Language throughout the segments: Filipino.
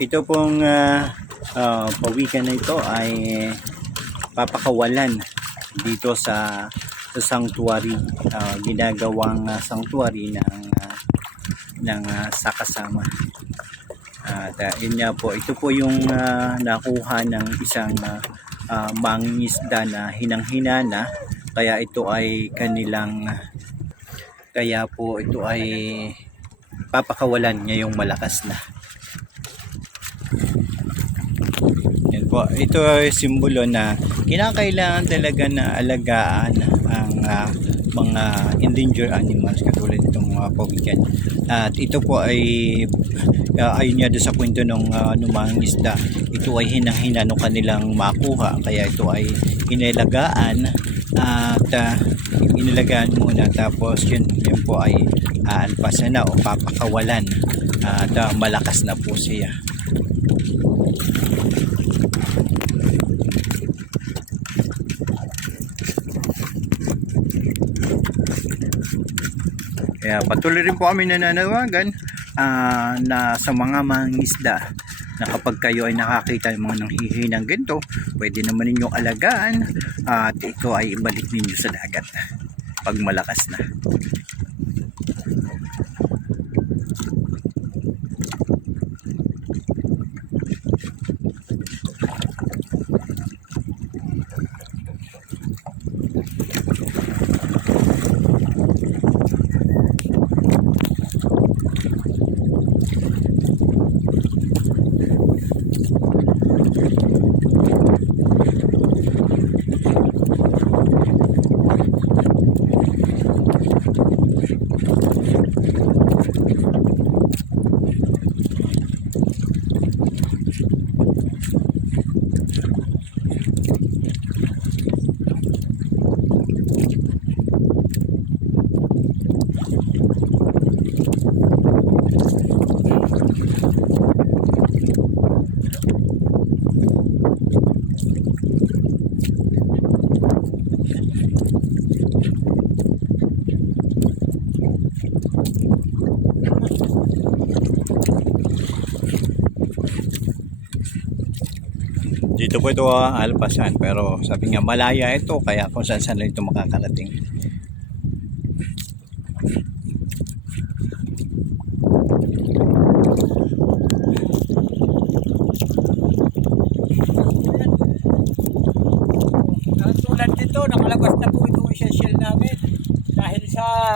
Ito pong ah, ah, pawikan na ito ay papakawalan dito sa sa sanctuary ah, ginagawang ah, sanctuary ng ah, ng ah, sakasama. At ah, yun nga po, ito po yung ah, nakuha ng isang ah, ah, mangingisda na hinang-hina na kaya ito ay kanilang kaya po ito ay papakawalan ngayong malakas na. Po. Ito ay simbolo na kinakailangan talaga na alagaan ang ah, mga endangered animals katulad itong mga pawikan. At ito po ay uh, ayun nga sa kwento ng uh, numang isda. Ito ay hinang-hina nung kanilang makuha kaya ito ay inalagaan at uh, inilagaan muna tapos yun, yun po ay aanpasan na o papakawalan at uh, malakas na po siya. Kaya patuloy rin po kami nananawagan ah, na sa mga mangisda na kapag kayo ay nakakita ng mga nanghihinang ganito, pwede naman ninyong alagaan at ito ay ibalik ninyo sa dagat pag malakas na. Dito po ito ah, alpasan pero sabi nga malaya ito kaya kung saan saan lang ito makakarating. Tulad nito, nakalabas na po itong essential namin. Dahil sa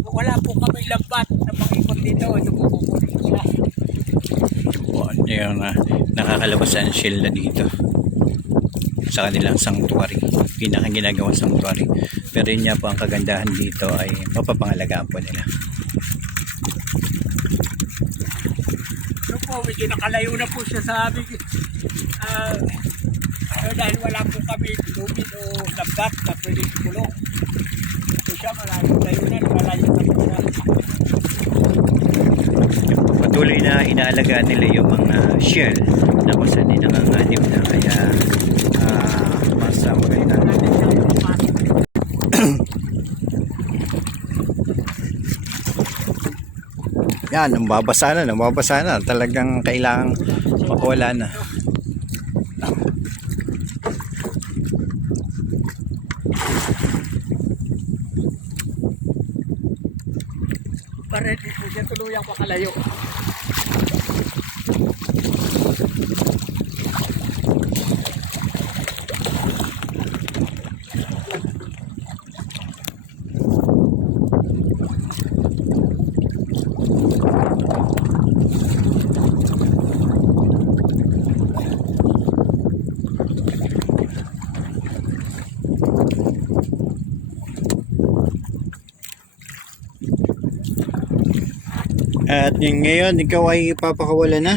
wala po kami lambat na pangikot dito. Ito po kukunin ko siya. O, yung uh, nakakalabas ang shield na dito sa kanilang sanctuary pinakang ginagawang sanctuary pero yun nga po ang kagandahan dito ay mapapangalagaan po nila Ito po, medyo nakalayo na po siya sa aming eh, dahil wala po kami lubid o lambat na pwede kulong. Ito siya, malayo layo na, malayo na po siya. Patuloy na inaalagaan nila yung mga shell na kung saan din nanganganib na kaya uh, mas maganda Natin siya lumapasok. yan nambabasa na nambabasa na talagang kailangang makawala na Para hindi po siya tuluyang makalayo. At yun ngayon, ikaw ay papakawala na.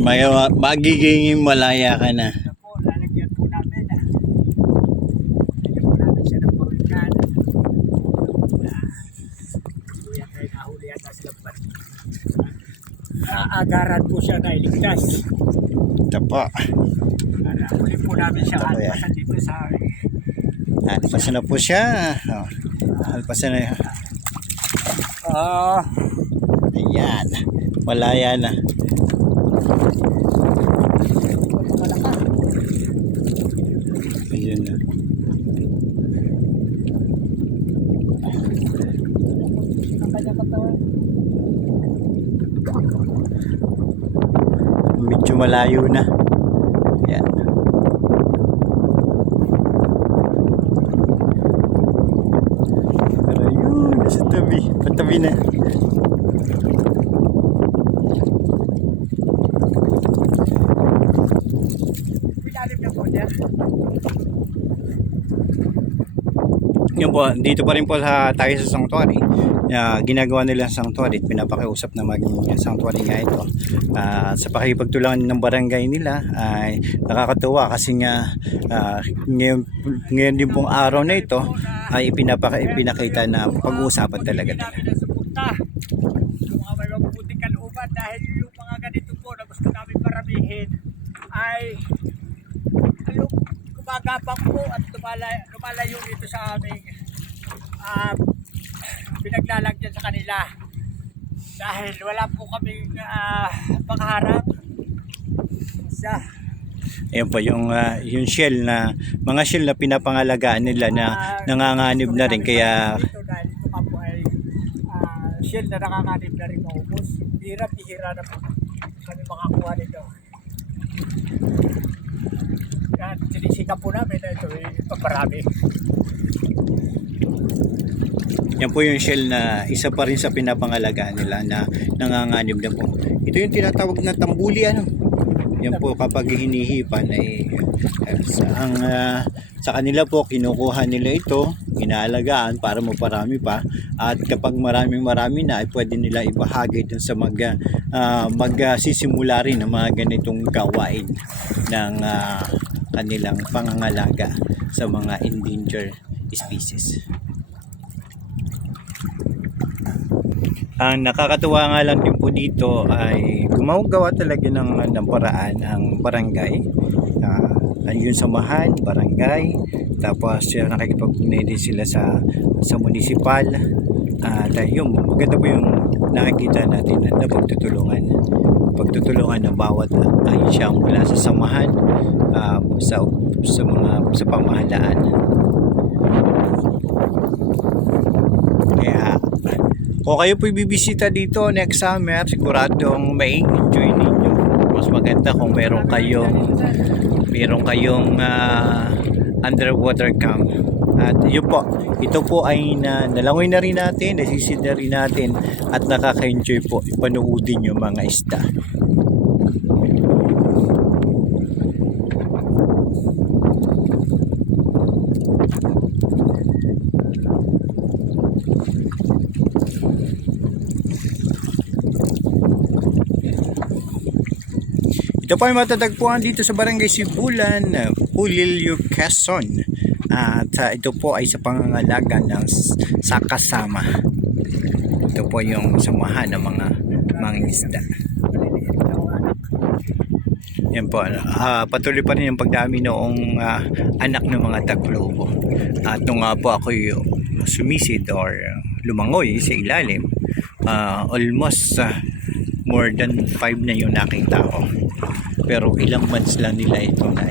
May magiging malaya ka na. Ah. Aagaran po siya na iligtas. Ito po. Para huli po namin siya alpasan dito sa Alpasan na po siya. Oh, alpasan na. Ah, Ayan. Wala yan ah. Ayun na. Katawan. Medyo malayo na. Ayan. Pero yun, nasa tabi. Patabi na. Yun po, dito pa rin po sa tayo sa sanctuary. Uh, ginagawa nila ang sanctuary at pinapakiusap na maging sanctuary nga ito. Ah, sa pakipagtulangan ng barangay nila ay nakakatuwa kasi nga ah, ngayon, ngayon din pong araw na ito ay ipinapaka, ipinakita na pag-uusapan talaga. Hindi namin nasupunta. Yung mga may mabubuting kalooban dahil yung mga ganito po na gusto namin paramihin ay ano, gumagapang po at lumalayo, lumalayo dito sa aming um, pinaglalagyan sa kanila. Dahil wala po kaming uh, pangharap sa Ayan po yung, ah, yung shell na, mga shell na pinapangalagaan nila na nanganganib na rin kaya dito dahil ito nga po ay ah, shell na nanganganib na rin maubos. Bihira-bihira na po kami makakuha nito. Yan, sinisikap po namin na ito ay paparami. Yan po yung shell na isa pa rin sa pinapangalagaan nila na nanganganib na po. Ito yung tinatawag na tambuli ano. Yan po kapag hinihipan ay eh, sa, ang ah, sa kanila po kinukuha nila ito, inaalagaan para maparami pa at kapag maraming marami na ay pwede nila ibahagi dun sa mag ah, magsisimula rin ng mga ganitong gawain ng ah, kanilang pangangalaga sa mga endangered species. Ang nakakatuwa nga lang din po dito ay gumagawa talaga ng, ng paraan ang barangay. Uh, yung samahan, barangay, tapos uh, nakikipag din sila sa sa municipal. At uh, yung maganda po yung nakikita natin na, pagtutulungan. Pagtutulungan ng bawat uh, siya mula sa samahan uh, sa sa mga sa pamahalaan. Kaya kung kayo po bibisita dito next summer, siguradong may enjoy ninyo. Mas maganda kung meron kayong meron kayong ah, underwater camp. At yun po, ito po ay na, nalangoy na rin natin, nasisid na rin natin at nakaka-enjoy po panoodin yung mga isda. Ito po ay matatagpuan dito sa Barangay Sibulan, uh, Pulilio, Quezon. At uh, ito po ay sa pangangalaga ng sakasama. Ito po yung samahan ng mga anak. Yan po, ah, patuloy pa rin yung pagdami noong ah, anak ng mga taglobo. At nung nga po ako sumisid or lumangoy sa ilalim, ah, almost ah, more than 5 na yung nakita ko. Pero ilang months lang nila ito na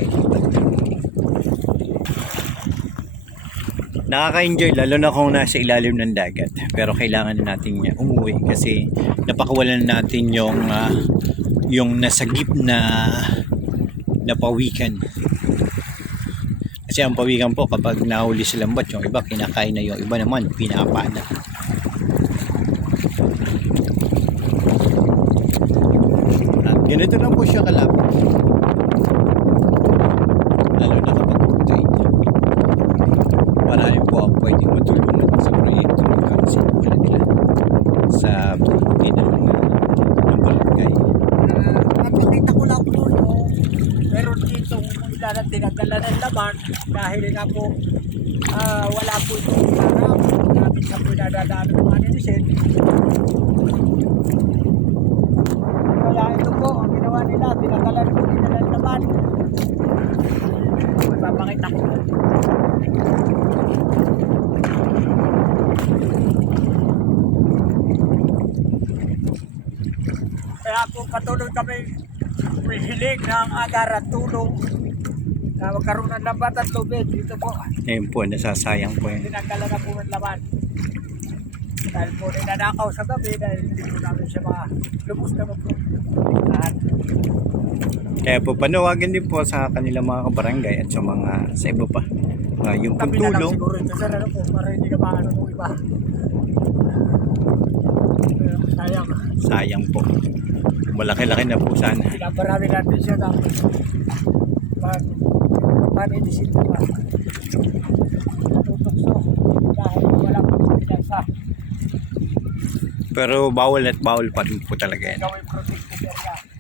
Nakaka-enjoy lalo na kung nasa ilalim ng dagat. Pero kailangan na natin umuwi kasi napakawalan natin yung ah, yung nasagip na napawikan. Kasi ang pawikan po kapag nahuli sa lambat, yung iba kinakain na yung iba naman pinapana. At ganito lang po siya kalapit. Lalo na kapag tide. Marami po ang pwedeng matulungan sa proyekto ng council wala nila sa pagbuti ng, ng barangay. Ah, Napakita ko lang po, no? Meron dito ilan na tinadala ng laman dahil nga po ah, wala po itong harap. Namin na po nadadaan ng mga nila, pinagalan ko nila ng laban. Magpapakita ko. Kaya po patuloy kami hiling ng agar at tulong na magkaroon ng labat at lubid dito po. Ngayon po, nasasayang po yan. Pinagdala na po ng laban. Dahil po ninanakaw sa gabi dahil hindi po namin siya mga na po. Kaya po, panawagan din po sa kanilang mga kabarangay at sa mga sa iba pa. Ah, yung tabi na lang pagtulong, siguro ito sir ano po para hindi ka maano ng iba. Pero Sayang. sayang po. Malaki-laki na po sana. Pinaparami natin siya tapos pag paninisin pa dahil wala pa Pero bawal at bawal pa rin po talaga yan. gawin protective area